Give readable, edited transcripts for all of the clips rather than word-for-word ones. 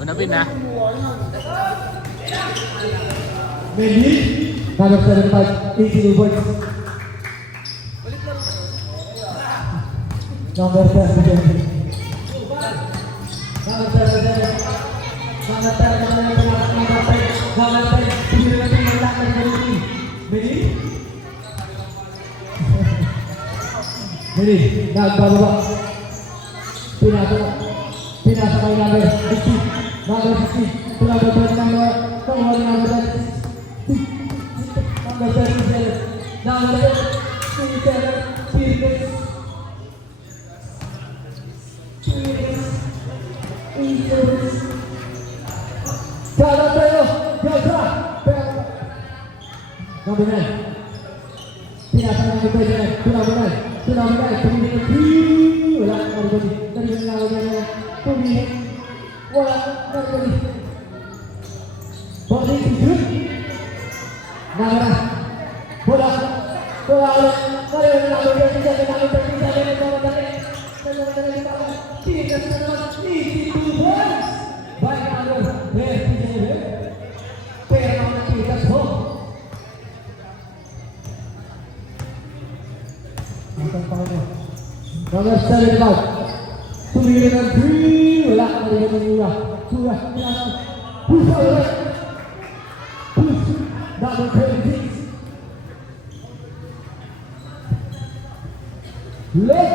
Unapin na. Mendy, number 75, 82 points. Number 77. Mendy, nagbababa. Pinasa kay number 60. Number 60. Pinababa number 37. Number 37. Cara tayo, Joshua. Number 9. Pinasa ng number 9. Pinababa. Pumili. Wala narinig. Narinig na wala. Pumili. Wala narinig. Balik shoot. Nara. Bola. Number 75. Pumili ng 3. Wala narinig. Sudah. Push away. Push. Number 26. Let.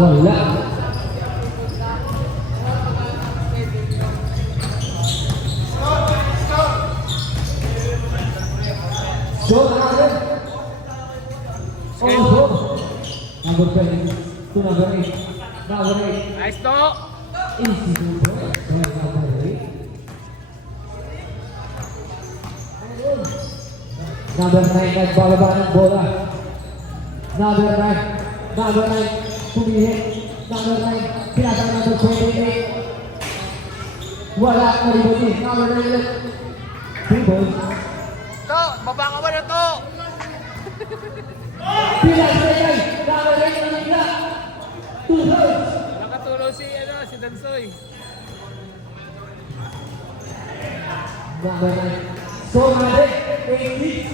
Wala. Number 20 to number 8. Number 8. Nice to. Number 9 nagbababa ng bola. Number 9 pumihit. Number 9 pinasa ng number 28. Wala na rebound. Number 9 rebound. To, baba ka ba na to? Pinasa kay number 9 na nila. Nakatulong si Dansoy. Number 9. So number 8.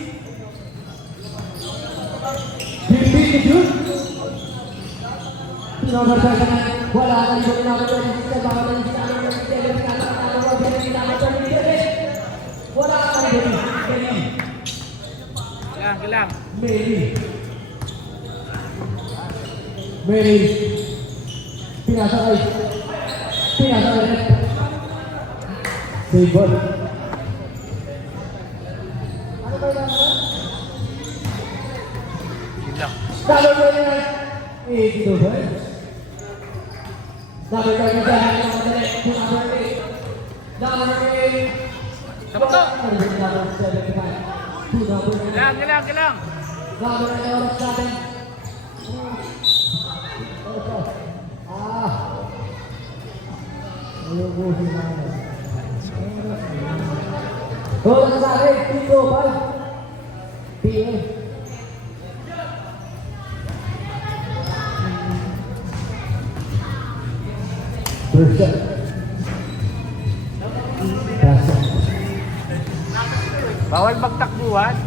Shoot. Number 7. Wala na rebound. Number 26. Wala na rebound. Kilang. Mary. Pinasa kay. Save ball. Ano ba yan? Kilang. Number 29. 82 ba? Number 8. Sabot to. Number 75. Kilang. Number 9 oras natin. Ayubuhin natin. Oras sa akin. Tito, bal. PM. Bersa. Bawal magtakbuhan.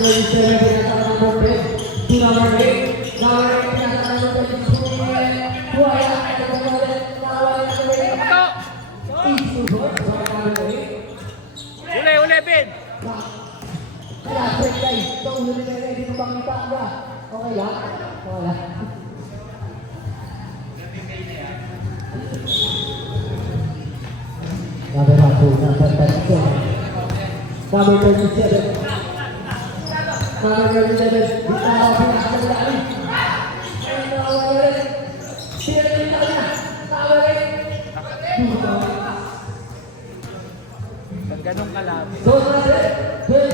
Uli, Ben. Okay lang? Wala. Number 37. Number 37. Bitaw, pinakalalim. Ay, nawala rin. Pinakalalim na. Nawala rin. 2 points. Pag ganun kalami. So, natin. 20.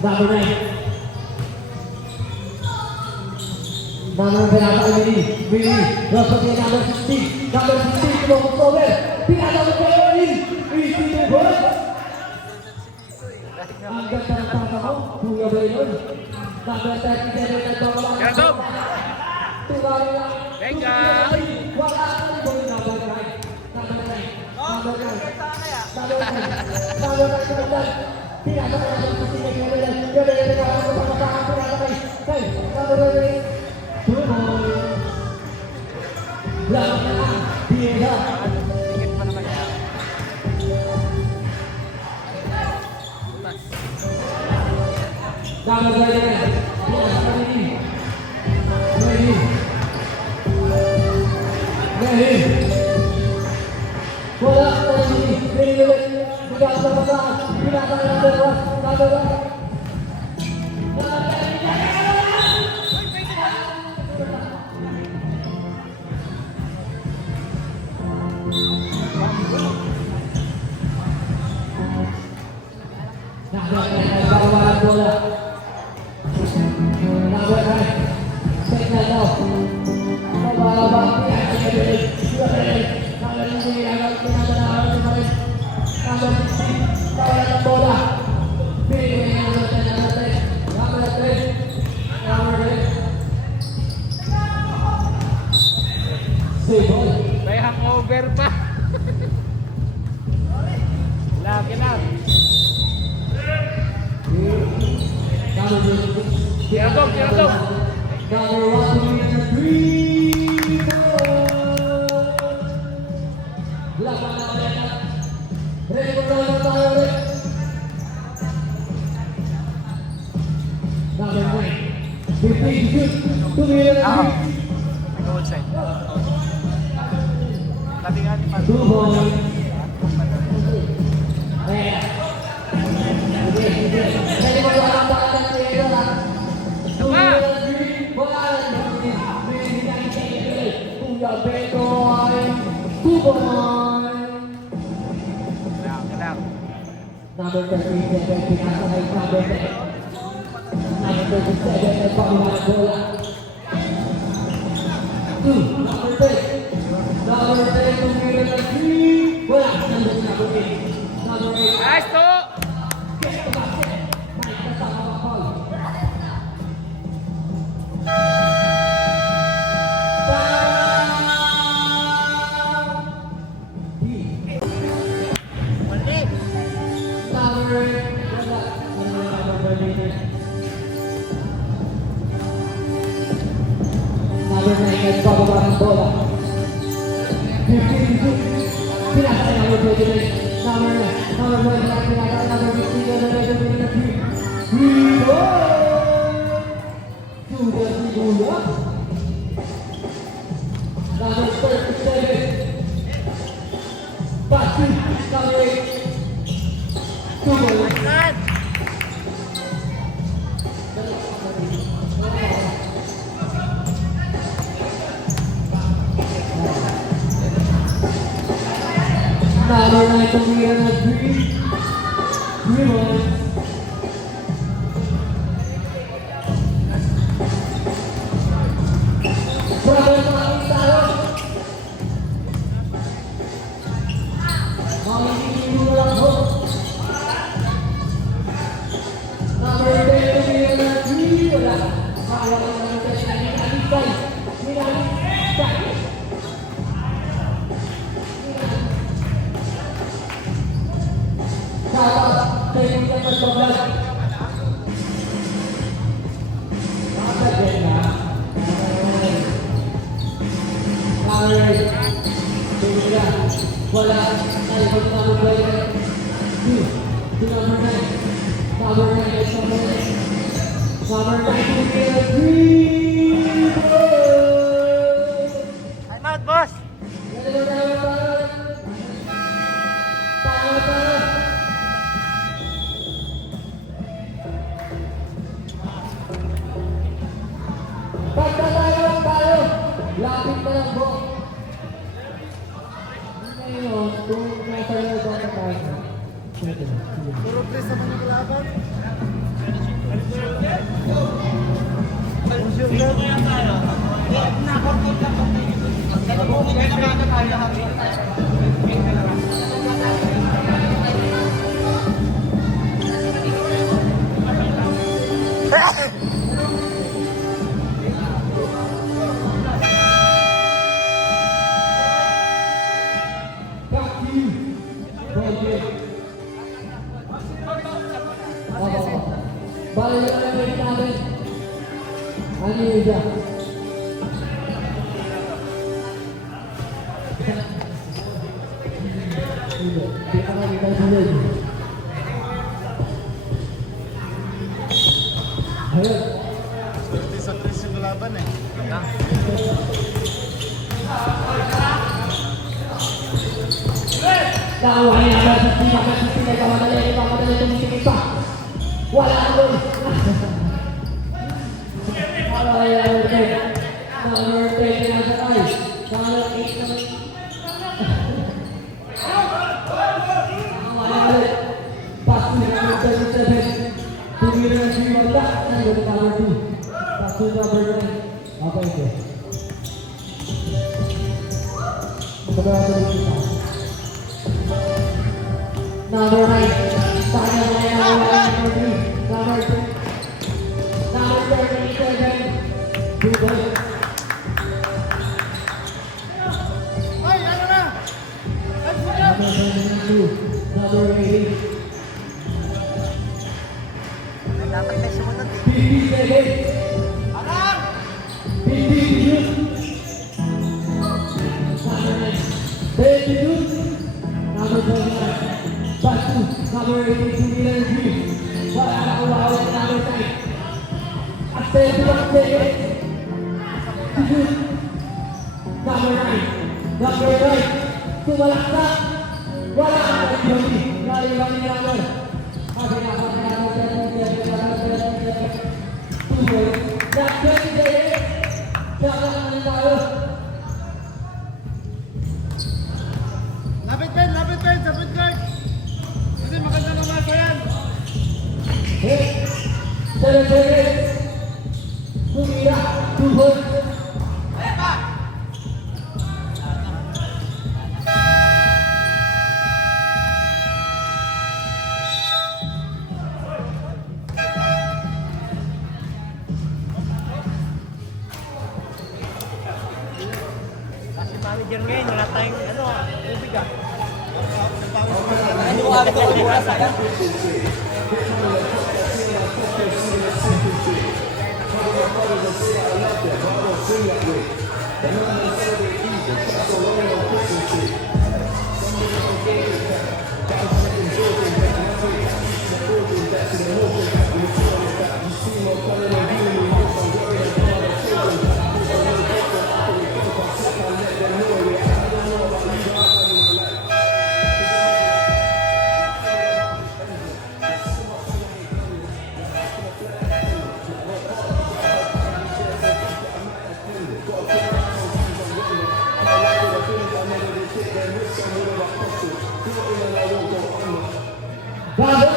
Number 9. Number Willie. Dapat niya number 16. Number 16, Lumos over. Pinatawag kay Willie. Easy to goal. Ang ganda ng tata ko. Kuya Baylon. Number 37 na ito. Kaya Tom! Tumawa na. Venga! Wala ka rin boy. Number 9. Number 9. Number 9. Number 9. Number 9. Pinatawag kay Willie. Gabriel na ako sa pagkakaroon. Pinatawag kay Number 9. Lawan na lang, Diego. Tingit pa naman yan. Number 11, Ready. Wala, Ready. Bigat sa pagkaan. Pinatay ng dalawa. Number 1. Bawalan bola. Number 9. Take that off. Bawa-bawa. Number 16. Bawalan ng bola. Pinigay number 10. Number 3. Number 8. Save ball. May hangover pa. Laki lang. Tira Tom. Number 1, 3, 4. Laban na ulit. Ready mo na tayo ulit. Number 9. 15 shoot. 2 minutes. Goal side. Tatingan ni Pat. 2 points. Ready mo na tayo Number 37, pinasakay number 10. Number 37, nagpakuha ng bola. 2, number 10. Number 10, tumira ng 3. Wala, number 8. Number 8. Nice to! Get the basket. May kasama ka foul. Number 9, nagpababa ng bola. 15 shoot. Pinasakay number 29. Number 9. Number 9, pinasakay number 15. Number 3. Rebound! Sudah sigula. Number 37. Passing. Number 8. Tumal. Kan! Number 9, tumira ng 3. Rebound. Bravo sa aking talo. Makikita mo lang ho. Number 10, tumira ng 3. Wala. Makawala ng number 10. Minalitay. Dapat tayo ng pagbablog. Nakagagyan na. Alright. Tumira. Wala. Tayo pag nabublay. 2 number 9. Number 9 is number 9. Number 9 tumira. 3. Time out, boss! Tayo. kung nasa loob ang kakain. Sige. Puro tres naman yung kalaban. Back to you. Balik lagi natin. Ano yun dyan? Hindi. Di ka kami tayo sunod. Ayun. Swerte sa tres yung kalaban eh. Nakawain naman sa sila kamadali tumitingin pa. Wala na doon. Number 10 na sakay. Number 8 naman. Pass to number 37. Tumira na si Wanda. Number 2. Pass to number 9. Apa itu? Keberapa kita? Number 9. Saya number 3. Number 2. Number 37. Google. Ay, ano na? Let's go! Number 22. Number 18. Dapat may sumunod eh. 57. Alam! 52. Number 9. 32. Number 29. Batu. Number 82. Miller Green. Wala na uwawin na number 9. At 31 seconds. Number 9. Number 9. Tumalaksak. Wala ka pa rin Johnny. Galing ni number. Kasi tuloy. That 20 seconds. Saka na tayo. Lapit Ben, sa foot guard. Kasi maganda naman pa yan. Hey, 7 seconds. Tumira, 2 points. Kasi manager ngayon, wala tayong tubig ah. Ano ang ito ang bukas saya? Bravo.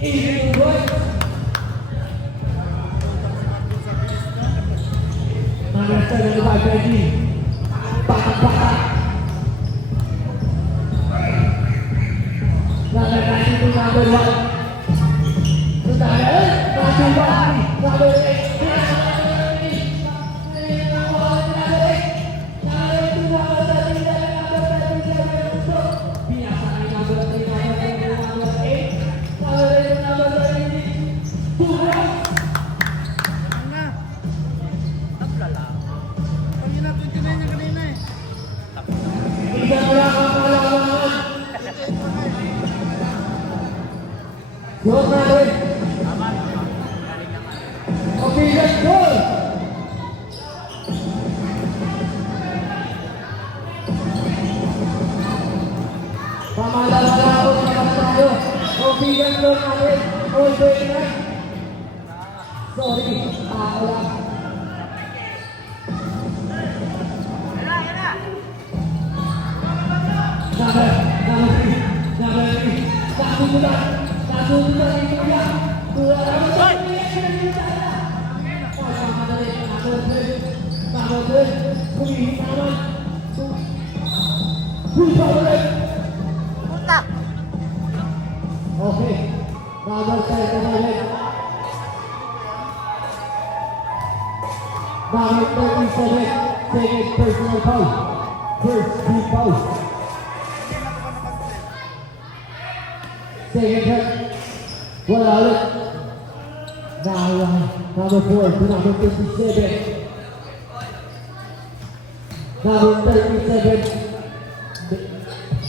Easy boy. Number 75, Reggie. Baka. Number 92, number 1. Number 8. Kanina, 29 yung kanina eh. Okay, let's go! Pamalaman ako sa kapatado. Okay, let's go natin. All the way right. Sorry, ako lang. Okay, number 10, number 37, second personal foul, first team foul. Second hit, wala ulit. Number 4 to number 57. Number 37.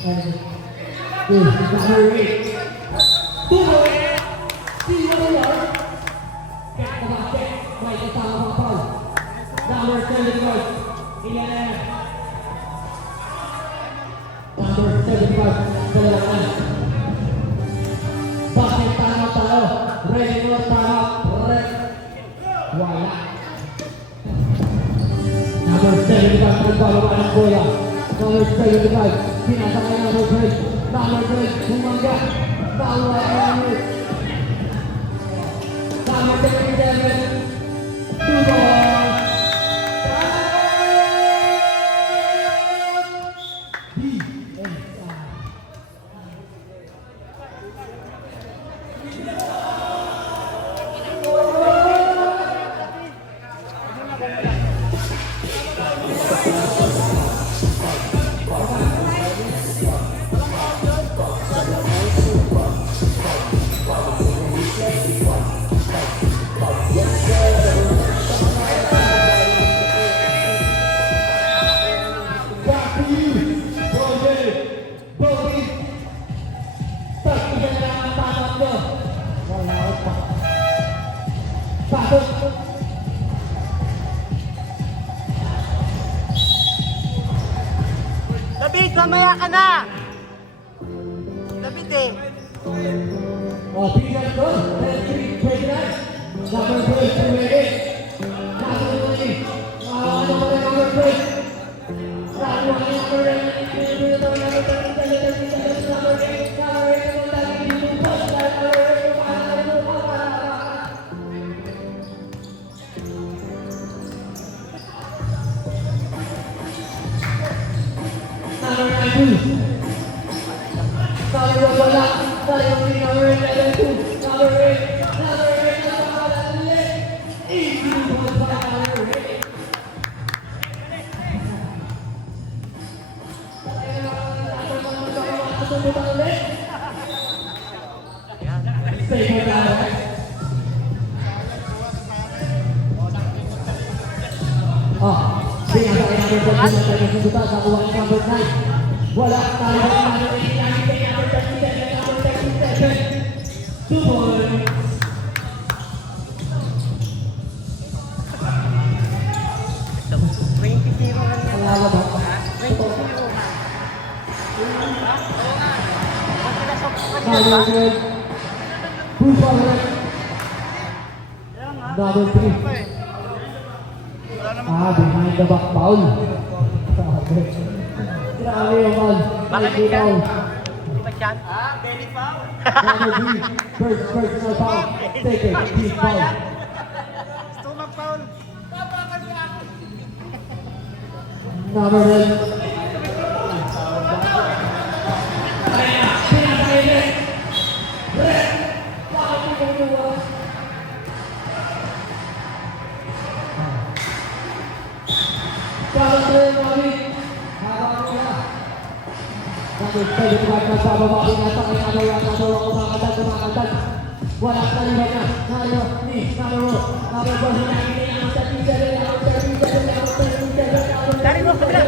And number 8. Two more. See what we are. Get the basket. Right at the top of the foul. Number 75. Ilan. Number 75. Kailangan. Bakit tama tayo? Ready mo tama? Ready. Wala. Number 75, nagbabawa ng bola. Number 75, pinasakay number 12. Number 12, humangga. Number 11. Number 77, two ball. David, mamaya ka na! David eh. Bigyan ko, 33, 29. Number 12, 28. Number 20. Number 12. Wala tayo two points. Alala ba? Number 3. Behind the back foul. Grabe yung foul. Bakit ka? chan. Ah, belly foul. Number 3, first personal foul. Second, team foul. Stomach foul. Number 9. Wala ka rin ba na? Nayo, ni, number 1. Dari mo, kabila.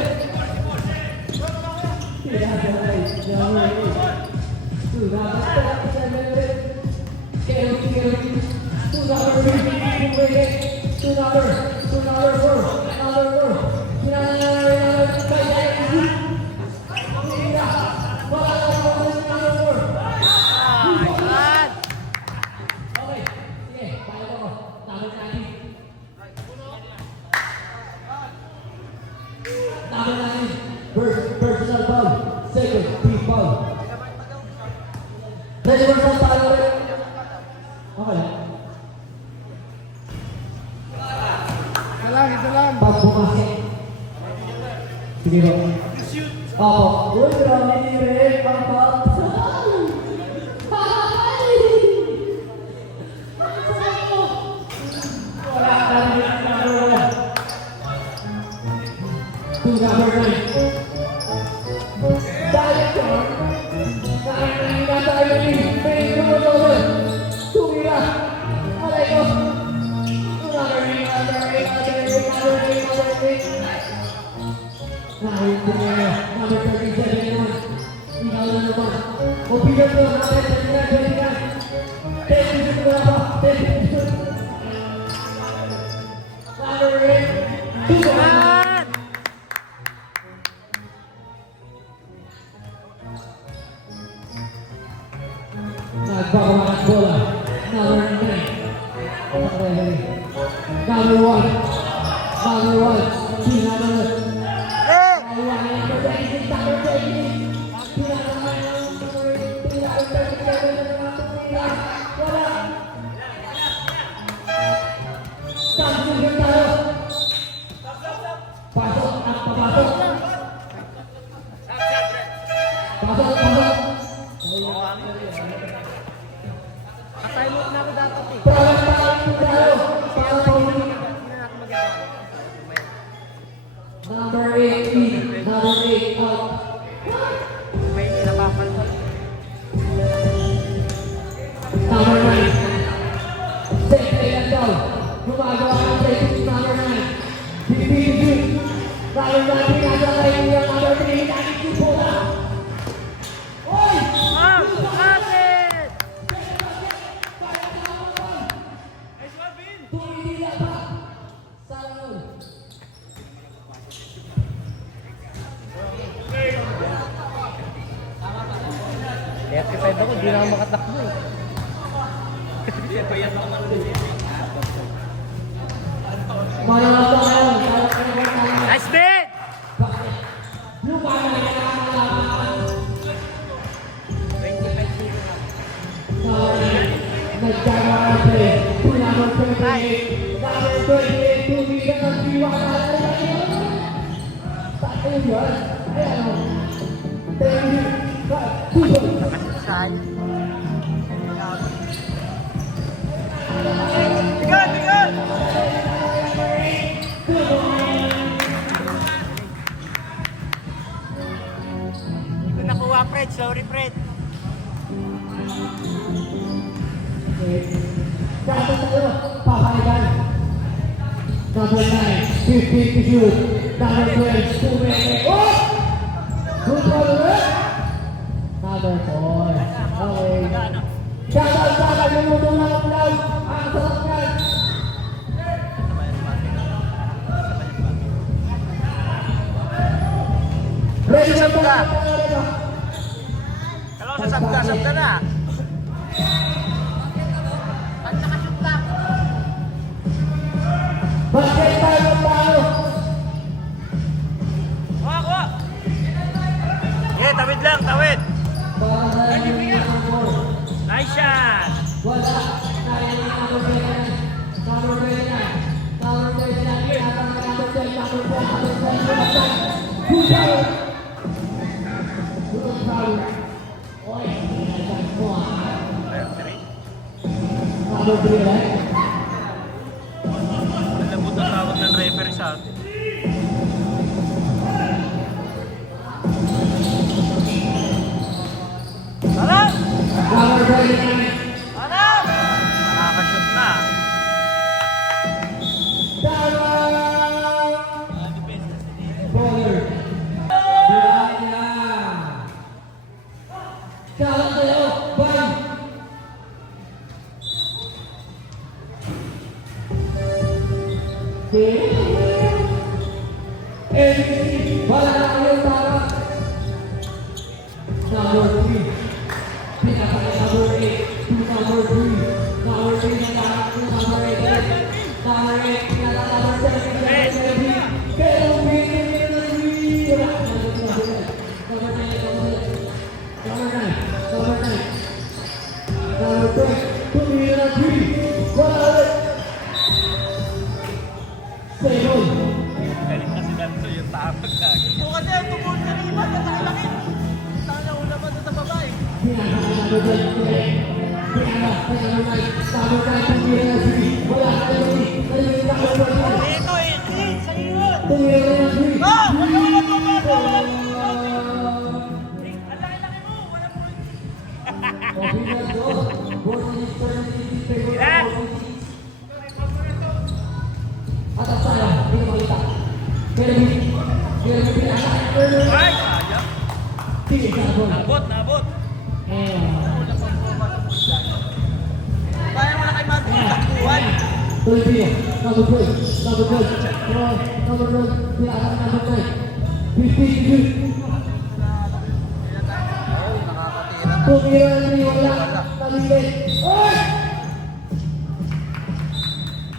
Personal foul. Second, team foul. Ready for some foul ulit? Okay. Ito lang. Pag bumasok. Sige ba? Opo. Uy, grabe ni Red. Pag-pag. Wala ka rin. Number 9. Dahil ka. Nakakita tayo ni Red. Tumira. Alay ko. Man! Nagbawa ng bola. Number 9. Number 1. Number 1. Number 1. Patay mo na ako dapat eh. Number 18. Number 8 out. May pinapapal ko. Number 9. Set and down. Gumagawa ng play. Number 9. Bibigil. Number 9. Pinaglalay niya. Number 3. Nakikip yung bola. Oy! Ah! Bakit? Tumitila pa. Sarang. Kaya 35 ako, di na ako makatakbo eh. Malamang tayo. Nice bit! Lupa na nagkakalaman. Nagkakaroon ng play. Number 28. Number 28. Tumigil ng diwata. Tatay yun. Ayan o. 10. Saan? Tigan! Tigan! Hindi ko nakuha, Fred. Sorry, Fred. Dapat tayo. Papalitan. Number 9. 15 to shoot. Number 12. Tumigil. Oh! Good ball ulit. Number 4. Okay. Shoutout, lumuto ng applause. Ang sarap yan. Ready na ba? Hello sa sabta. Sabta na. At nakashoot lang. Basket tayo tayo. Kuha, kuha. Yeah, tawid lang, tawid. Para Number 3 ulit. Malabot ang tawag ng referee sa atin. Alam! Number 29. Alam! Nakakashoot na. Down! Defense. Bowler. Bilanya. Kalah tayo. Bang. MVP. Wala na kayo dapat. Number 3. Pinakaya number 8. To number 3. Number 3 na lahat. To number 8. Number 8. Pinakaya number 7. Pero winning. Wala. Number 9. Number 10. Tumira na 3. Wala ulit. Second. Galing kasi ganito yung tapag na. Ito kasi ang tungkol na iba na nakilaki. Tanga una pa sa babae. Ito eh, sa iyo. Ah! Wala mo. Ang laki-laki mo, wala mo. Atas saya, ini balita. Ay, sayang. Nabot. Kaya mo na kay Madrid, takbuhan.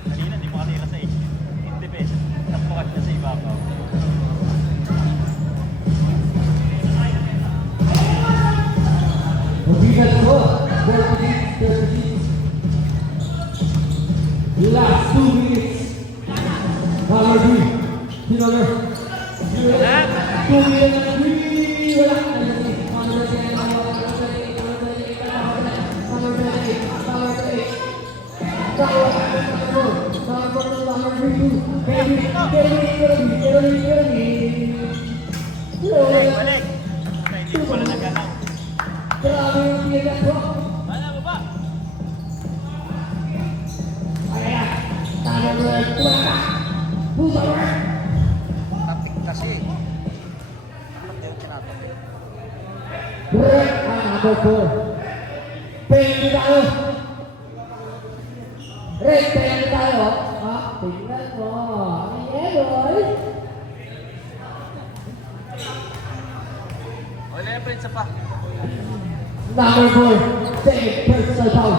Kanina, di mo katira sa independent. Napukat na sa ibabaw. Last 2 minutes. Number 3. Number 2 minutes. Wala. Balik. Hindi ko pala nagalaw. Grabe yung pinag bro. Wala mo ba? Ayan. Number 2. Boomer. Tapik kasi. Bakit yung kinatapik? Break ang number 4. Pwede tayo. Red, pwede tayo. Ha? Tingnan mo. Ayan, boy. Wala yung prinsa pa. Number 4. Second personal foul.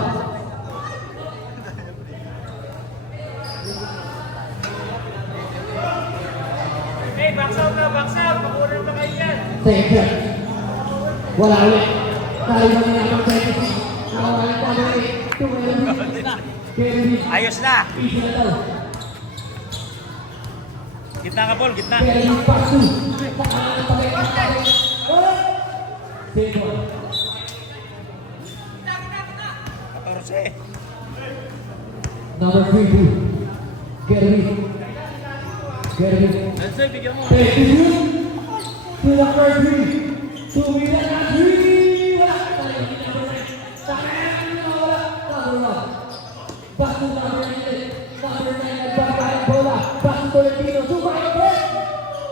Hey, box out. Pakunan pa kayo yan. Second shot. Wala ulit. Kaliban niya number 26. Nakawala pa ulit. Kevin. Ayos na. Easy na daw. Gitna ka, Paul. Gitna. Kevin pass to. Nakalaan pa rin. Second. 14. Number 32. Kevin. Nancy, bigyan mo. 32. To number 3. 2 minutes na 3. Wala. Back to number 8. Number 9 nagbaga ang bola. Back to Tolentino. Sumaybet.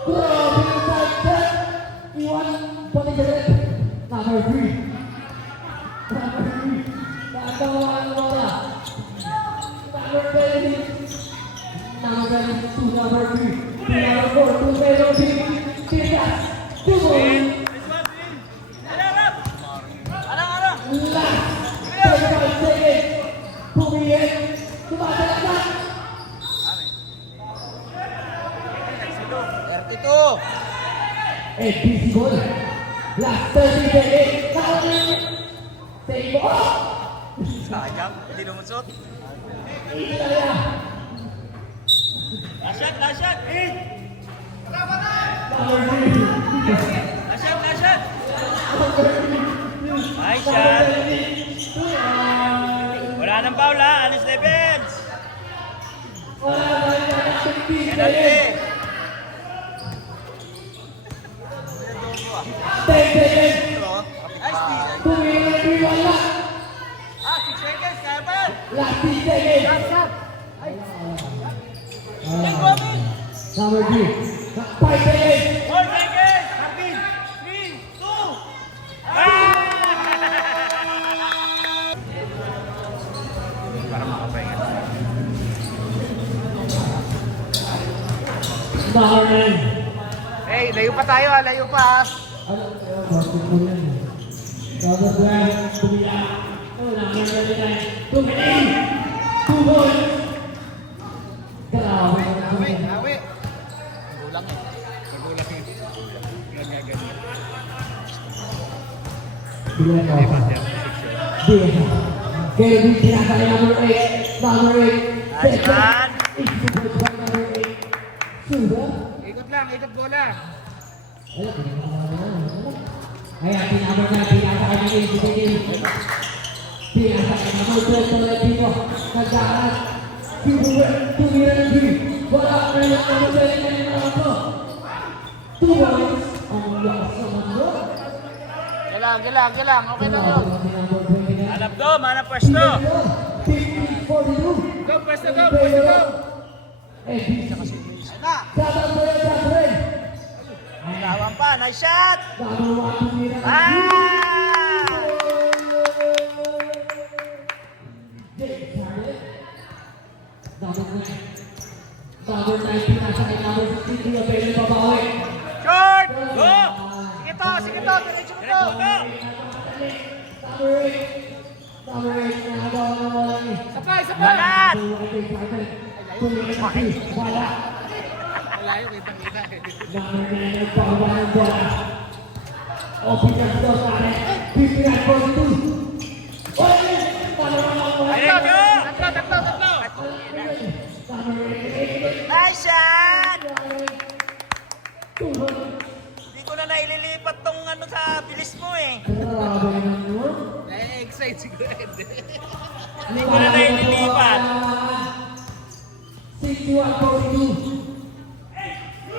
Grabe ang side step. Iwan pati sa red. Number 3. Natawa ang bola. Number 20. Number 20 to number 3. To number 4. To penalty. Tigas. Tumulong. Last 35 seconds. Pumiyit. Tumatalakak. 32! ABC ball. Last 30 seconds. Nakalit. Take ball. Sayang, hindi lumusot. Ilaya. Last shot. Number 3. Last shot. Nice shot. Wala ng foul ha, alis defense. Wala na yung Penalty. 10 seconds. Ay, Steven. Tumingin wala. 6 seconds, kaya pa yan. Last 10 seconds. Number 3. 5 seconds. 4 seconds. 3, 2. Para makapahinga. Number 9. Hey, layo pa tayo ha, layo pa ha. Ano? Basketball yan. Number 12. Tumila. Number 39. Tumingin. 2 points. Grabe. Awi. Gulang eh. Magulang yun. Nagaganyan. Bilang ko. Bilang ko. Kaya di tinatay number 8. Number 8. Nice man. Execute by number 8. Suda. Ikot lang, ikot bola. Ayan, tinamag na, pinasakay ng ABCD. Pinasakay ng number 12 Tolentino. Nagdaras. Tumira ng green. Wala ka rin ang number 12 na yung mga to. 2 points. Ang lakas naman doon. Gilang. Okay na yun. Hanap do, manap pwesto. 15-42. Go, pwesto, go, pwesto, go. Lawan pa, nice shot. Ah! Number 19 nasa kay number 63 ang pwede babawi. Short! Go! Sige to, diretso mo to. Number 8. Number 8 nakagawa ng walang Sapay. Lalat! Wala. Malayo, kitang-kita. Number 9 nagpakawa ng bola. O, pinas daw sa akin. 59-42. Oy! Tatlo. Nice shot! Hindi ko na naililipat tong ano sa bilis mo eh. Excite siguro. Hindi ko na naililipat. 61-42.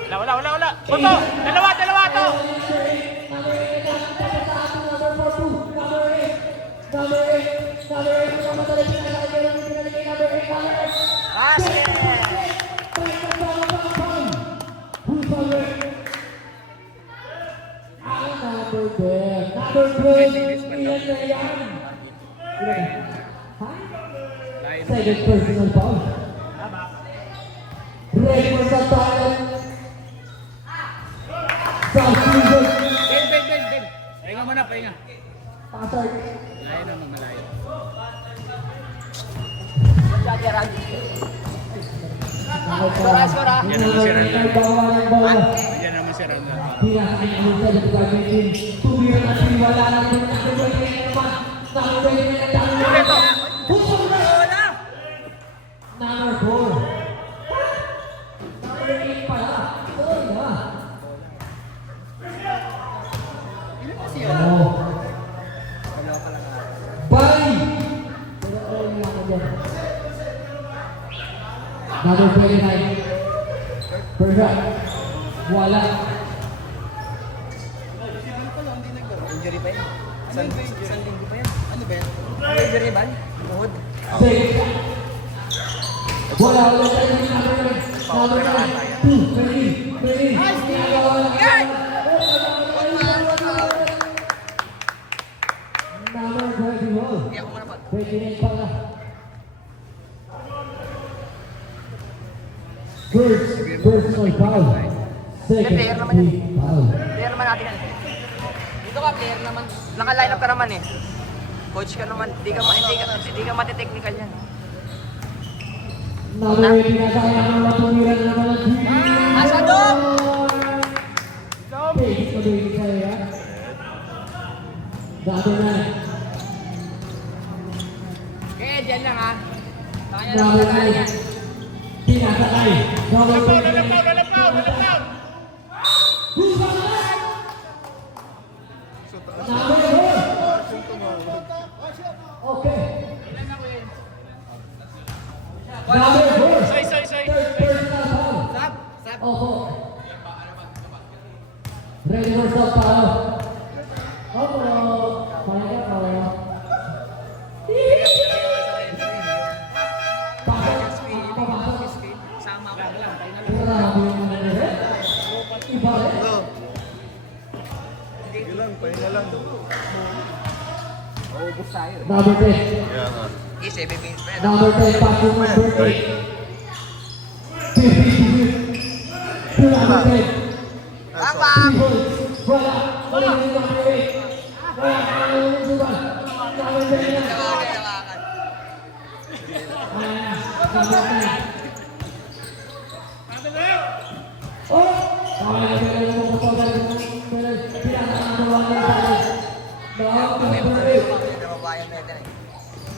Wala. Punto! Dalawa to! Basket! Second personal foul. Ready for the talent. South Susan. Ben. Pahinga mo na, pahinga. Passer. Malayo naman, malayo. Skora. Yan naman si Randall. Bawa ng bola. Ayan naman si Randall. Pinakain ang lusa ng gagawin. Tumira na siniwala lang yung nakapagpapay na naman. Nakapagpapay na naman. Pusok na! Number 4. Number 8 pala. Sorry na. Oh. Bali! Number 29. Perfect. Wala. Injury pa yan? Saan linggo pa yan? Ano ba yan? Injury ba? Buhod? 6. Wala ulit tayo ng number 2. 20. Ginagawa lang. Number 21. Kaya ko muna pa. 29 pala. First personal foul. Second team foul. Player naman natin yan. Dito ka, player naman. Naka-line up ka naman eh. Coach ka naman. Hindi ka mati-technical yan. Number 8 pinasayang ang tumira na naman ng 3. Asa doon? Base na base sa'yo yan. Dati na. Okay, dyan lang ha. Kaya lang Number pagkakali 9. yan. Pinasakay. Number 29. Lalapaw! Who's on that? Number 4. Okay. Number 4. Soy. Third personal foul. Opo. Ready for stop foul. Opo. Kaya ka. Sama ka lang. Grabe yung mga iba rin. Number 10. Easy, baby. Number 10, passing number 8. 50 to number 10. Bang, bang! Wala. Wala yung number 8. Wala. Number 10 na. Tawagan. Number 10. Oh! Kaya na pala yung mga kapatid mo. Pinakakagawa ng tayo. Number 8. Nababayan natin eh.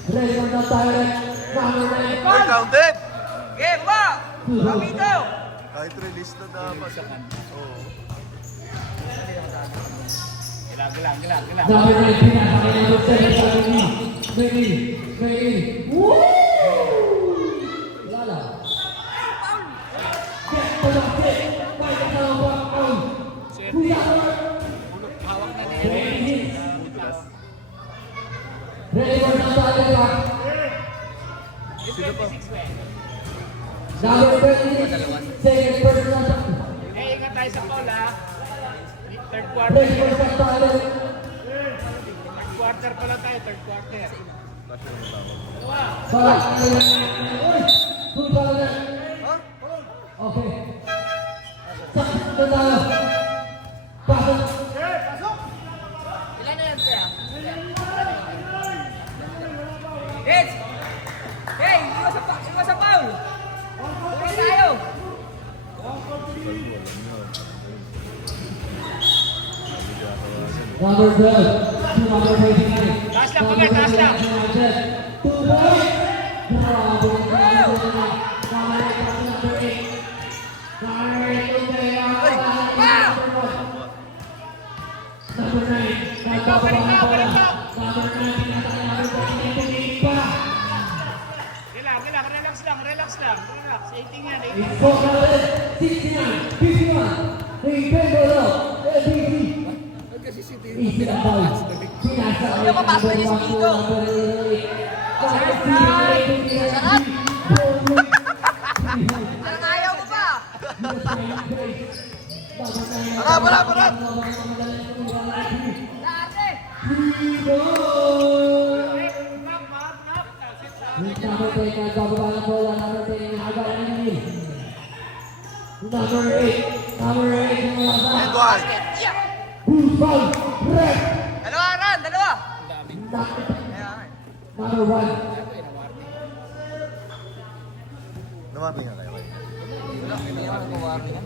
Ready for the direct. Number 9. Counted! Game ba? Kamito! Kahit release na dapat. Oo. Gilang. Number 9, pinakakagawa ng tayo sa akin. May. Woo! Lala. Get to the pit. By the power of Kuya. Hawak na niya. Ready for the direct. Sino pa? Number 20, second personal shot. Ingat tayo sa foul ha. Third Ready for the direct. quarter pa lang tayo, third quarter. Salah. Uy! Full ball na. Okay. Sakit na tayo. Pasok. Ilan na yan, sir? Hits! Hey, iwas sa foul! Puro tayo! Number 12 to number 29. Taas lang, Kuya, taas lang. 2 points. Grabe. Number 8. Number 9. Number 9. Number 9. Relax lang. 18 yan, 18. It's 69, 51. Remember ABC. Easy na ball. Ano pa, pasok na niya si Vito. Sarap! Parang ayaw mo pa! Parap! Dati! Number 10 nagbababa ng bola. Number 10 hagaw ng Emil. Number 8 yung wala sa Edward! Yeah! Bulls foul. Red. Dalawa, Ran! Dalawa! Number 1. Namarni nga kayo. Hindi naman nag-warning yan.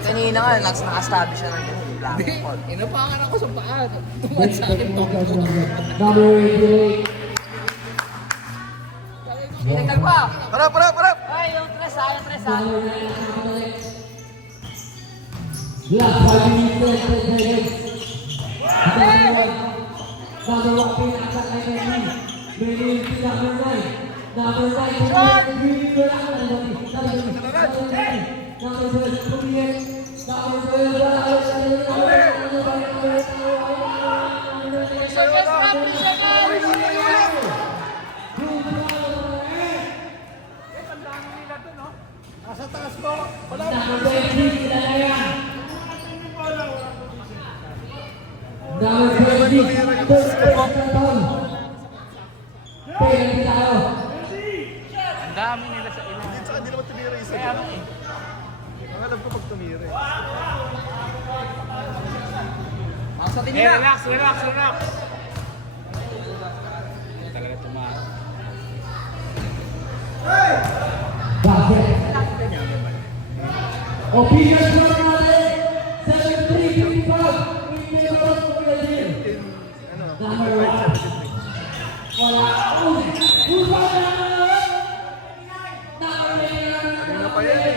Kanina nga, naka-establish na lang yung black hole. Inapakan ako sa paa. Tumad sa akin. Number 8. Pinagdag pa! Parap! Ay, yung tres ha. Number 9. Last 5 minutes and 10 seconds. Number 1 pinaksak kay Benny. Benny si number 9. Number 9 Number 12 Pumiyet. Number 12 Number 20 Dalayan. Number 20 third personal foul. Penalty tayo. Ang dami nila sa ilang. Hindi naman tumira isa. Kaya ano eh. Ang alam ko pag tumira. Ang sa Eh, tinira! relax. Talaga tumakas. Basket. Opinion score natin. 7-3-55. In favor of Philippines. Number 1. Wala. Upa na naman. Kanina pa yan eh.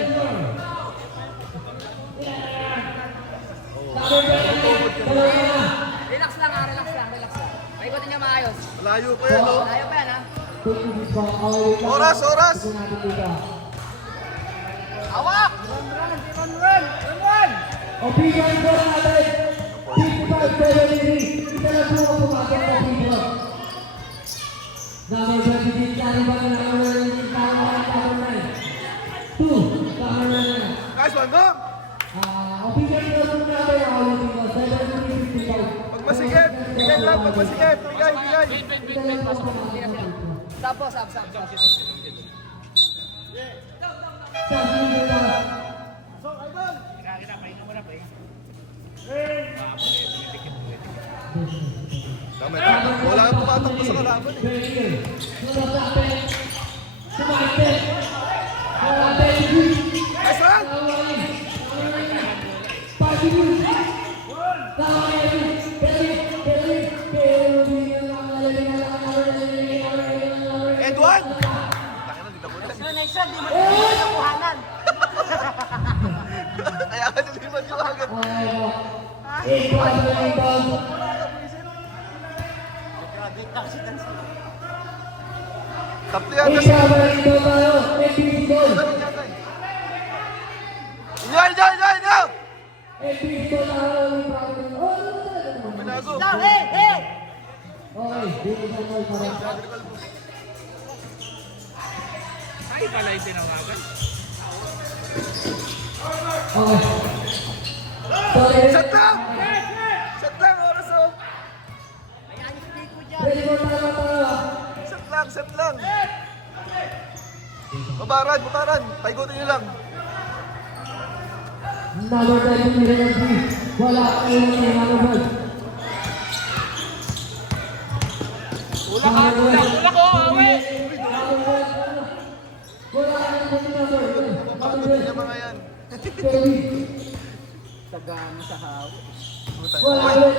Relax lang. Paikotin niyo na maayos. Malayo pa yan, oh. Layo pa yan, ha? Oras, oras! Hawak! Opinion po natin. 55-73. Isa na po ang pumasok sa opinion. Number 17, Caliban. Number 19, Caliban. Number 9. 2, Number 9. Guys, one, go! Opinion po natin ang ulitin ko. 73-55. Pag masikip, bigay lang, pag masikip. Bigay, bigay. Isa na po ang pumasok sa opinion. Stop po, stop. Sa opinion na. Dami. Wala kang pumatakbo sa kalaban, eh. Guys, one! And one! Takinan, dito mo na. Kaya ka niliman yung agad. Tatlo yan kasi. Inyo! Pinago. Ay, pala yung tinawagan. Shut lang! Shut lang, oras, oh. Set lang. Babaran. Paigutin nyo lang. Number 10, wala kayong number 1. Ula ko, awe! Wala kayong number 1. Papagutin niya mga yan. Tagano sa haw. Wala kayong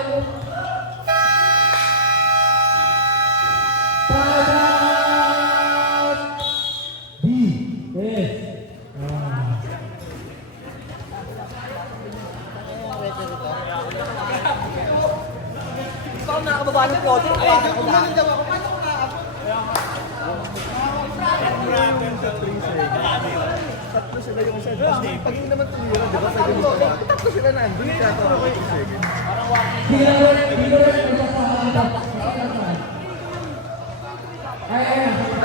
Ikaw nakakababa ng kotse. Ayaw ko na. Tatlo sila yung isa. Pag hindi naman tumira, di ba? Pwede mo pa. Tatlo sila na andun. Kaya ito ako 2 seconds.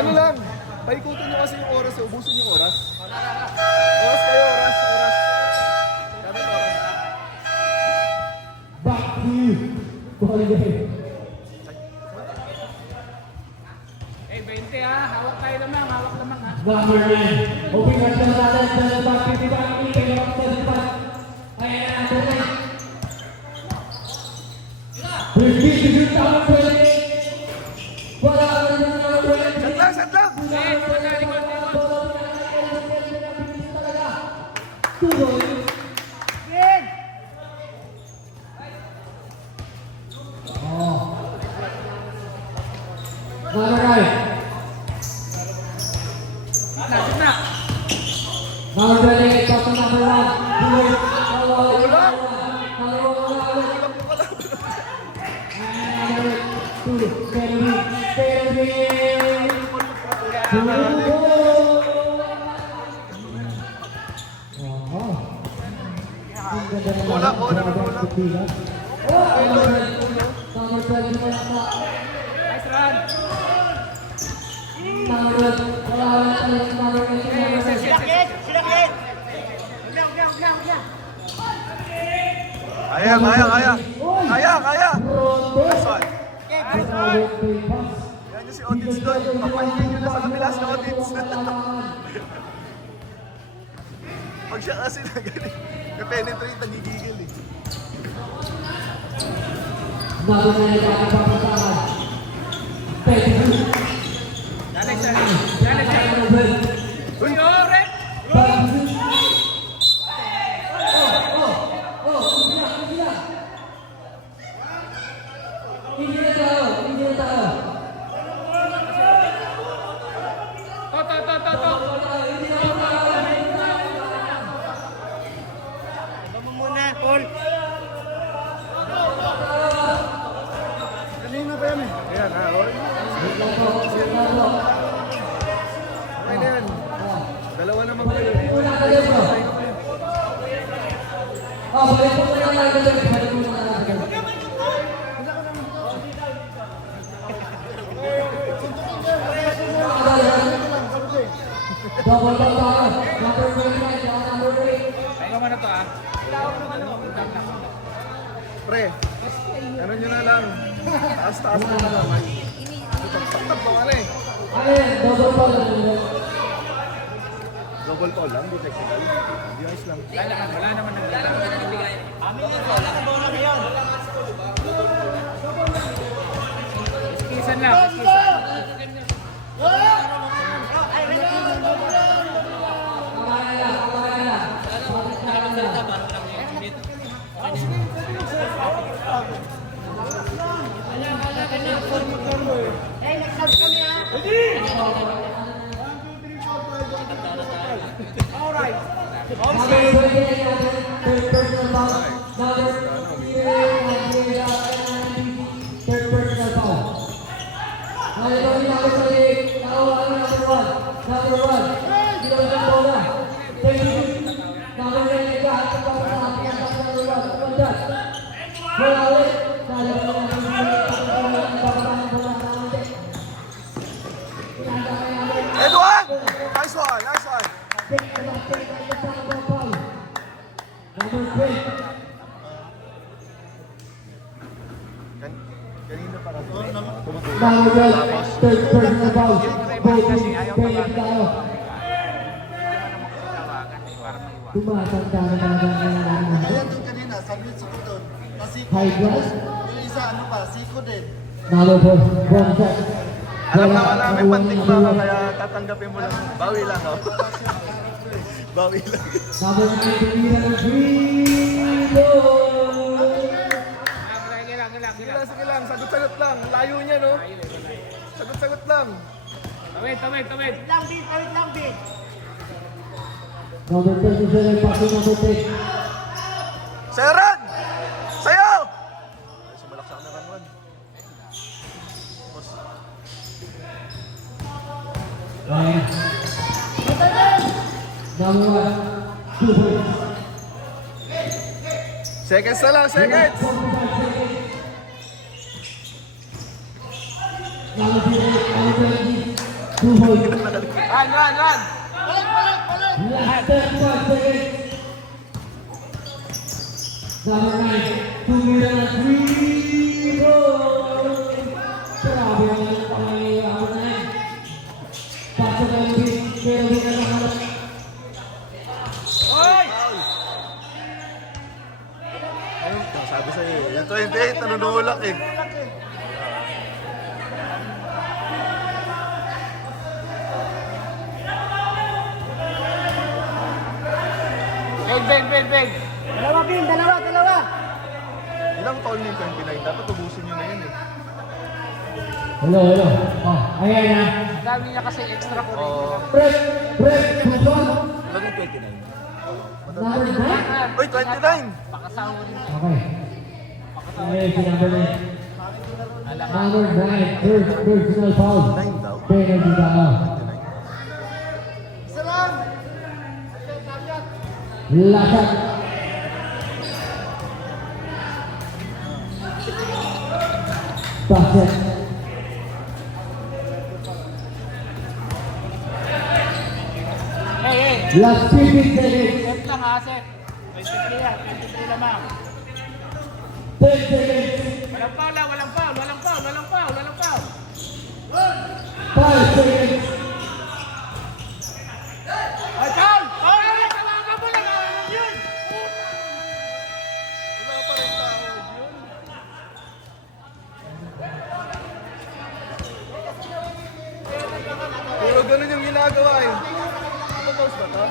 Ano lang? Paikutin nyo kasi yung oras. Ubusin yung oras. Oras kayo, oras. Dami oras. back to you. Ball game. Eh, 20 ha. Hawak tayo naman. Hawak naman ha. Number 9. Open up the natin sa back 55. Ipin up sa depan. Ayan na, number 9. Repeat the good time for it. Wala ka rin ng number 9. Set lang! Tuloy. Number 9. Number 28, pass to number 1. Bola. Kaya. Kaya. Nice one. Yan yung si Otits doon. Papahingin nyo na sa kabila si Otits. Pag siya kasi na ganun, na-penetrate, nagigigil eh. Uy, oh, Red! Tama muna, Paul. Kanina ba Okay na yan. Dalawa naman kayo. Una ka din bro. Oh, balik po na lang natin. Balik po na lang natin. Double ball tayo. Number 29, number 3. Ayaw mo na to ah. Pre, ano nyo na lang. Taas-taas na lang. Taktak pa ka eh. Ano yun? Double ball na lang. Double call lang, di technical. Di ayos lang. Wala naman nagbigay. Kisan lang. Edward! Nice one, nice one. Kanina pa kasi. Tumatanda na naman. Ayan doon kanina, sabi ko doon. Nasiko. High blood. Yung isa ano pa, siko din. Nalo po. One shot. Alam naman namin pantik pa ka, kaya tatanggapin mo lang. Bawi lang, oh. Bawi lang. Number 9, Mira ng Green. Sige lang, sige lang. Sagot-sagot lang. Layo niya, no? Sagot-sagot lang. Tawid. Number 27, passing number 10. Seran! Sayo! Ay, sumalaksak na run one. Boss. Ryan. Number 1, 2 points. Seconds na lang, seconds! Number 20, 2 points. Run. Last 35 seconds. Number 9, 2 Mira ng Green. Grabe ang pangangailangan na yan. Pasok ang beat, pero di na naman. Ayun, sabi sa'yo, yung 28, nanunulak eh. Beg. Dalawa. Ilang taon yung 29? Dapat ubusin nyo na yun eh. Hello. Oh, ayan na. Dami niya kasi extra ko rin. Oh, Break, puson. laging 29. Number 9. Uy, 29! Pakasama rin. Okay. Ayan si number 9. Number 9, first personal foul. 9 daw? Penalty daw. Lasak. Basket. Hey. Last 15 seconds. Set lang ha, set. 23 lamang. 10 seconds. Walang foul. 5 seconds. Ay, foul! Ay, tawagan mo lang yun! Wala pa rin tao yun. Puro ganun yung ginagawa eh. Tapos ba ka?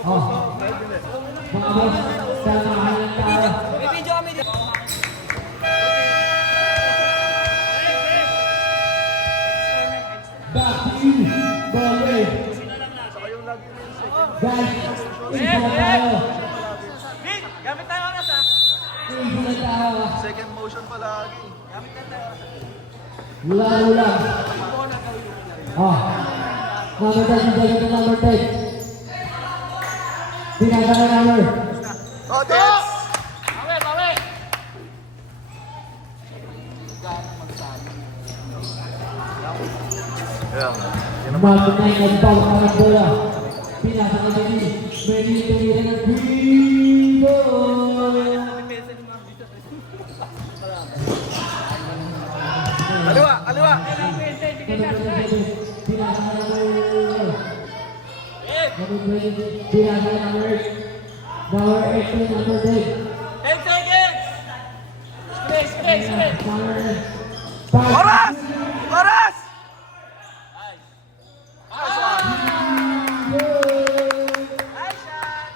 Oh, Pwede na. mga boss, samahan ng tao. May video kami dito. Back to you, Bangay. Saka yung lagi na yung second. Guys, isa na tayo. Gamit tayo oras ha. Isa na tayo. Second motion pa lagi. Ulang. Oh. Number 10, number 10. Pinagana number. Oh, Tets! Ayan. Number 9, nagpawag ka ng bola. Pinagana ni Benny tumira ng Vigo. Kaliwa, kaliwa. Number 18, number 10. 10 seconds! Space! Oras! Oras!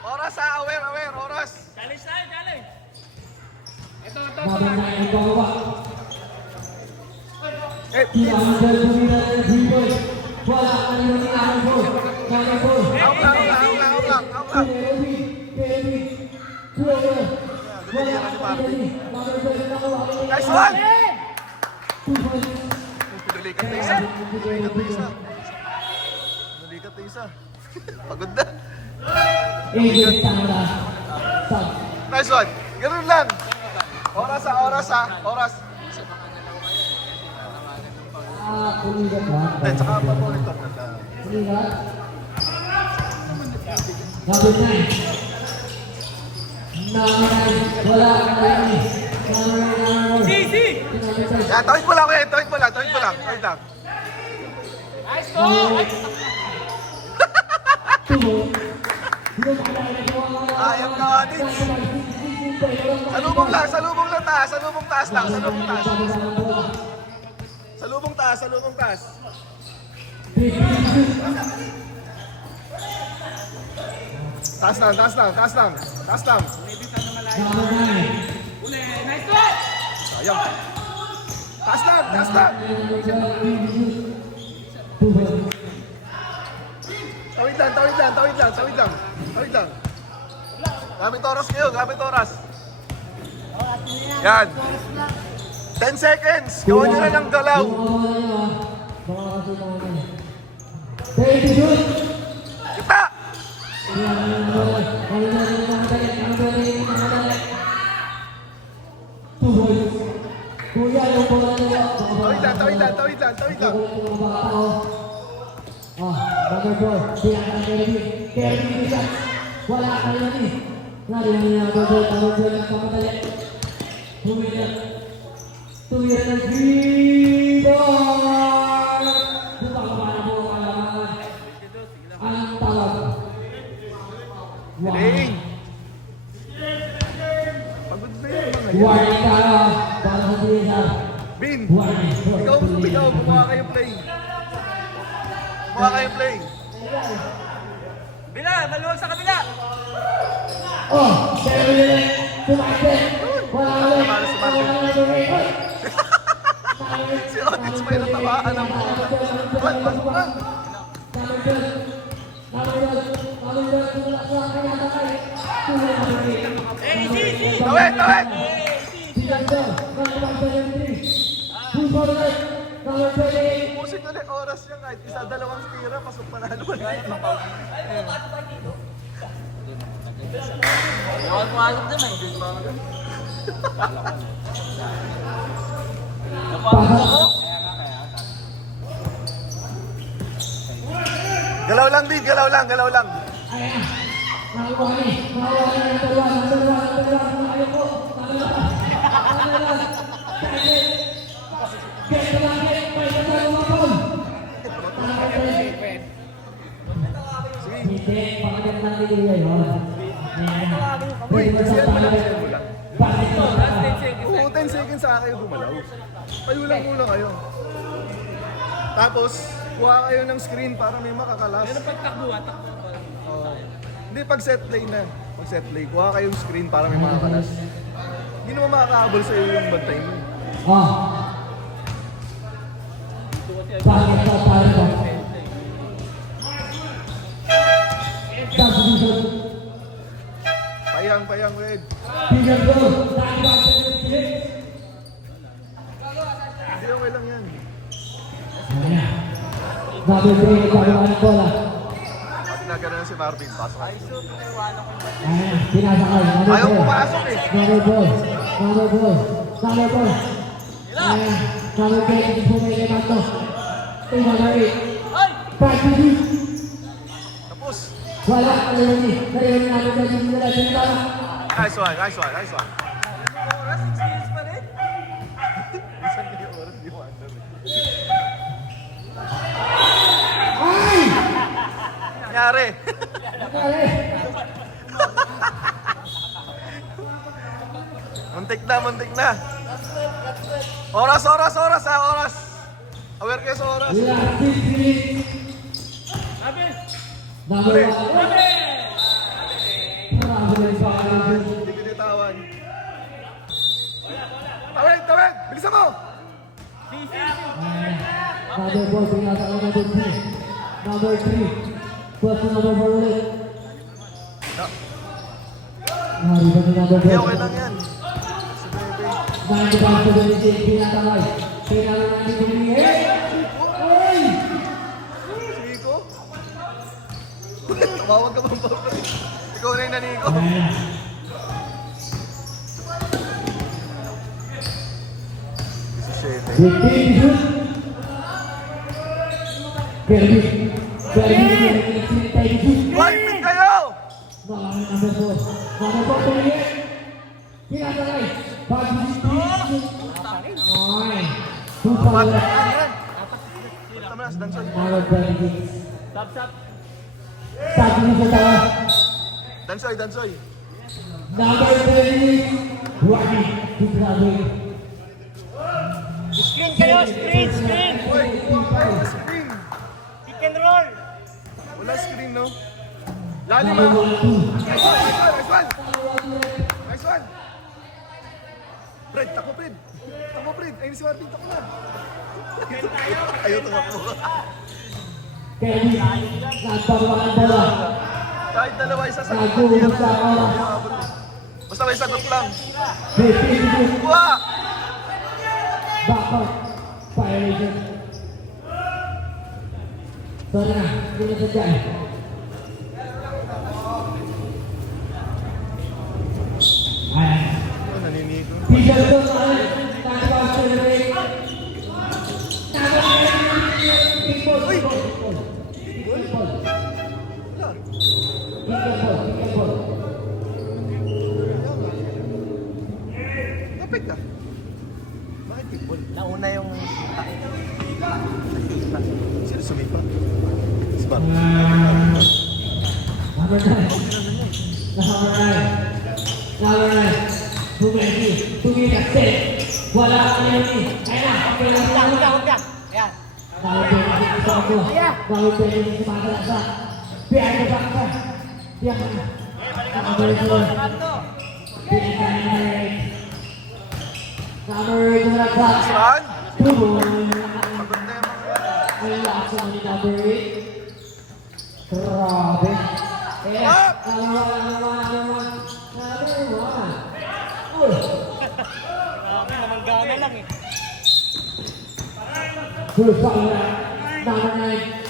Oras ha, aware, oras. Challenge tayo, challenge! Number 9, ang bawa. Eh, Pinagana tumira ng Vigo. Wala ka rin ng number 4. Number 4. out lang. Nice one! Dalikat na isa. Dalikat na isa. Pagod na. Nice one. Ganun lang. Oras. Eh, tsaka pa-monitor na lang. Number 9. Wala ka rin. Number 9. Yan, tawid mo lang. Nice go! Ayam na atin. Salubong taas. Salubong taas. Taas lang. Number 9. Nice go! Sayang. Taas lang. Tawid lang. Gamit oras. Yan. 10 seconds. Gawin nyo na ng galaw. Kita! Tawid lang. Number 4, pinakang Kevin Bishop. Wala ka rin ni. Nariyan niya number 4 ng kamadali. Tumira ng Vigo. Buka ka pa na po kalaman. Ang tawag. Piling. Pagod na yun mga yan. Warning ka para sa Cesar. Bin, Warning. ikaw, gumawa kayo play. Bila, maluwag sa kabila! Oh, Kevin tumakit. Wala ka rin. Si Otits may natawaan ng mga. Pasok na. Tawid! Pusin ko ulit oras niya kahit isa, dalawang tira, pasok panalo. Galaw lang, Big. Galaw lang. Oo, 10 seconds sa kayo gumalaw. Payo lang muna kayo. Tapos, kuha kayo ng screen para may makakalas. Pero pagtakbo, takbo. Hindi, pag set play na. Pag set play, kuha kayong screen para may makakalas. Hindi naman makakahabol sa iyo yung bantay mo. Payang, Red. Hindi, okay lang yan. Ayan. Number 3, nagkakaroon ng bola. At nagano na si Marvin, pasok. Ayan, pinasakay. Ayaw pumasok eh. Number 4. Number 4. Number 4. Ayan. Number 3, hindi po may lemanto. Number 8. Practice. Tapos. Wala. Narinig namin na dito nila. Pinatala. Nice one, nice one, nice one. Oras, 6 minutes pa rin. Minsan kayo oras di wonder. Ay! Nangyari. Nangyari. Muntik na, muntik na. Oras, oras, oras ha, oras. Aware kayo sa oras. We are 6 minutes. Number 1. Hindi ko nitawan. Tawid, tawid! Bilisan mo! Number 4, pinasa ko number 3. Number 3. Plus number 4 ulit. No. Nariba ni number 4. Hindi, okay lang yan. Si Bebe. Nandito pa ang pagdating, pinatamay. Pinalo natin yung hey! Hey! Nico? Tumawag ka bang babalik? Ikaw na yung naniko. With big shoot. Kelvin. Kelvin, Wipit kayo! number 4. Number 4, tumingin. Pinatamay. Ay. Pat, Super. yan. Punta mo na, si Dansoy. Number 26. Stop. Sabi niyo sa tawa. Dansoy, Dansoy. Number 26. Wadi. Grabe. Screen kayo, screen. Uy, wala screen. Pick and roll. Wala screen, no? Lalim Number ha? 1, 2. Nice one, nice one! Nice one! Fred, takbo Fred! Takbo Fred! Ayun si Marvin, takbo na! Ayaw tumakbo. Kelly, nagpapakan bola. Kahit dalawa, isa sa Nagbuhos sa oras. Basta may sagot lang. 15 Buha! Backup. Violation. Sorry na, hindi na sadya. Ayan. Oh, naninigo. Peter Gonzalez, nagpapakan celebrate. Uy! Kapit ka. Bakit kickball? Nauna yung Sino sumipa? Si Bar. Number 9. Number 9. Bumenti. Tumigas set. Wala ang enemy. Ayan na. Huwag ka. Ayan. Number 20. Number 20. Sumagalasa. Behind the back. Behind. Number 4. Number 8. Saan? Tubo. Pagod na yung mga yan. Ang laksa ni number 8. Grabe. Ayan. Number 1. Uy. Grabe, namanggana lang eh. Good foul. Number 9.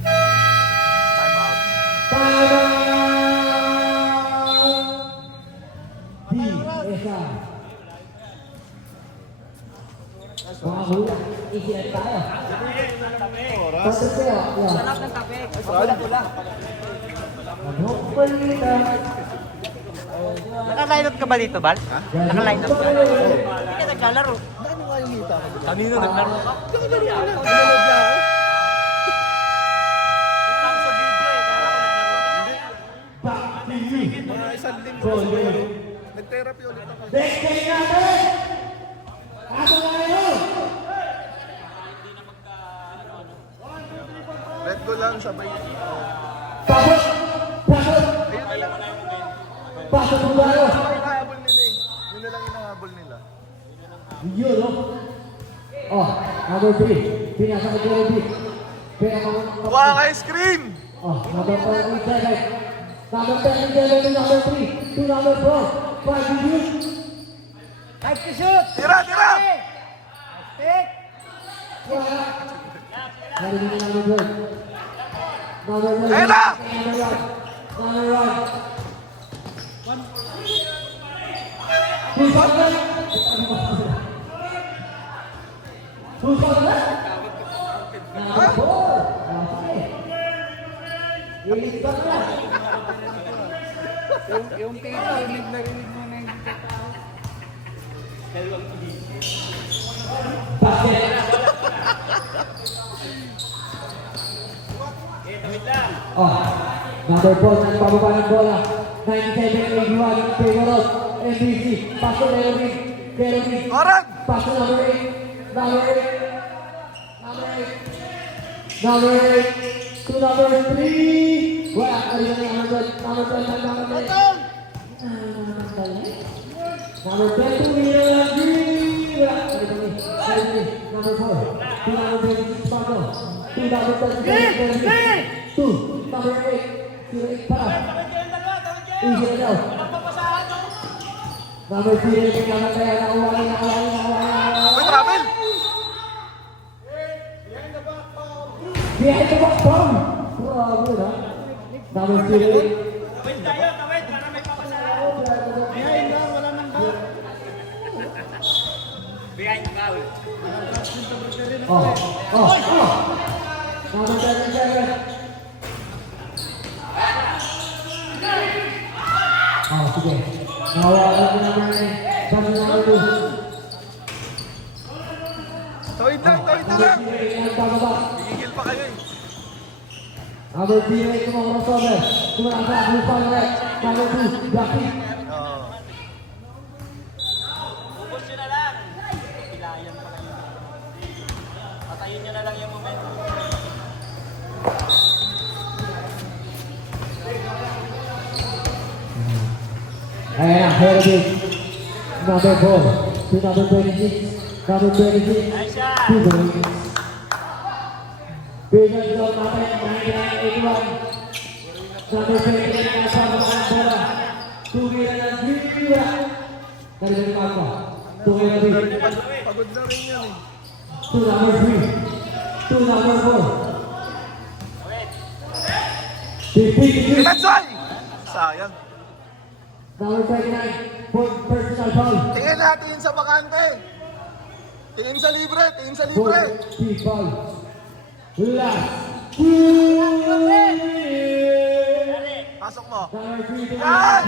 Time out. Time out. Esa. Mga hula. Isinan tayo. Pasok kayo. Yeah. Sarap ng kape. Pula-pula. Ano pa nila? Naka-line up ka ba dito, Bal? Naka-line up ka? Hindi ka naglalaro. Ano nga yung hita? Kanino naglaro ka? Nanonood na ako. Lang sa video eh. Mga isang linggo. Nag-therapy ulit ako. Next game natin! Ato na kayo! Let go lang, sabay. Pasok! Pasok! Ayun na lang. Pasok mo tayo! Yun ang hinahabol nila eh. Yun na lang hinahabol nila. Yun, no? Oh, number 3. Pinasa ko yung big. Pero Kuha kayo screen! oh, number 4 inside. Number 10 inside to number 3. To number 4. 5 to shoot. Time to shoot! Tira, tira! Pick! Dari ini number 12. Number 12. Ayan na! Number 1. Who's on that? Who's on that? Number 4. Okay. Rinig ba na? Yung tito, rinig mo na yung Basket. Oh, number 4 nagpababa ng bola. 97-81 in favor of NBC. Pasok Melody. Oran! Pasok number 8. Number 8 to number 3. Wala ka rin yung number 12. Number 10 to Mira Green. Wala ka rin yung number 4. To number 26 Paco. To number 36. To number 8. 08 pa. Easy na daw. Number 3 rin yung namataya. Nakuha. Uy, travel! Behind the box, Tom! Bravo na. Number 3 rin. Oh. Number 77. Oh, sige. Nawawalan ko number 9. Sabi number 2. Tawid lang! Number 3 rin ang bababa. Gigil pa kayo eh. Number 3 rin kumakasover. Kumanasa ang lupang red. Number 2, Blacky. Ubus nyo na lang. Pilayan pa kayo. Patayin nyo na lang yung momentum. Ayan na, Heritage. Number 4 to number 26. Number 26 Nice shot. to the wings. Bigyan zone natin, 99-81. Number 28 na sa mga bola. Tumira ng Green. Narinig pa ako. Tumira din. Pagod na rin yan eh. To number 3. To number 4. Defeat. Inansoy! Sayang. Number 29. Personal foul. Tingin na, tingin sa bakante. Tingin sa libre, tingin sa libre. People. Last. Pasok mo. Number 3. Yan!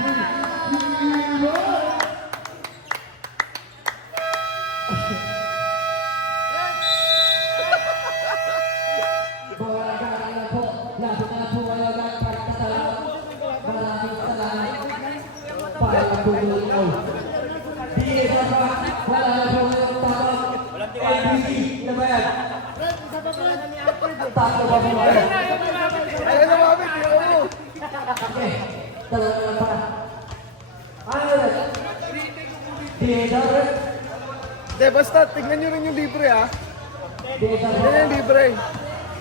Ayan na mami, di ako. Hindi, basta tignan nyo rin yung libre ha. Tignan yung libre.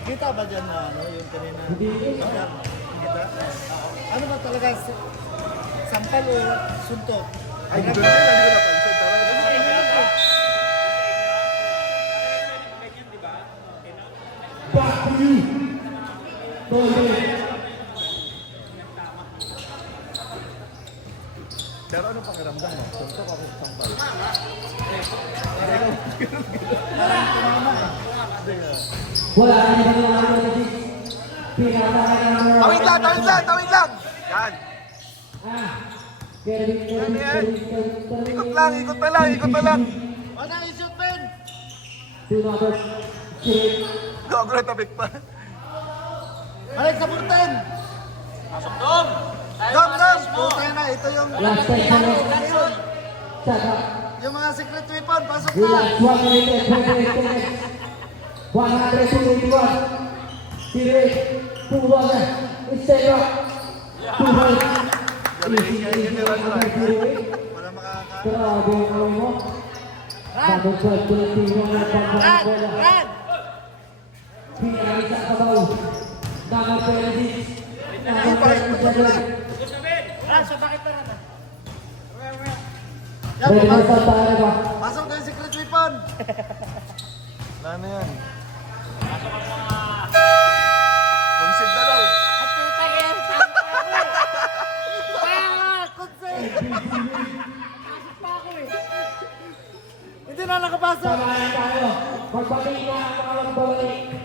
Kita ba dyan na ano, yung kanina? Kita? Ano ba talaga? Sampal o suntok? Ay, hindi ko napansin. Back to you. Go ahead. Pero ano pakiramdam mo? Suntok ako sa sampal. Wala na yung mga pinatay ng Tawid lang, tawid lang, tawid lang! Yan. Ikot lang, ikot na lang, ikot na lang. Ano yung shoot, Ben? Gagro, tabik pa. Balik sa burten! Pasok doon. Dam, dam! Burten na, ito yung... Last time na lang. Shut up. Yung mga secret weapon, pasok na! Relax, 1 minute, 28 seconds. 181. Direct. 2-1. Stay up. 2 points. Easy, easy. Wala makaka... Grabe yung kawin mo. Bagong 12, Pilipino na pagbalang bola. Pinari sa kabaw. Number 26. Number 27. Yan, Pwede mo sa tayo ba? pasok na yung secret weapon! Wala na yan. Concede na daw. At puta yan! Hindi na nakapasok. Samahan tayo. Magbalik na ang mga magbalik.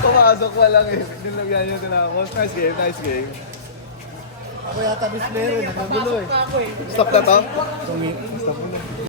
Papasok pa lang eh. Nilagyan niya tinapos. Nice game, nice game. Ako yata miss player, nakagulo eh. Stop na to? Stop mo na.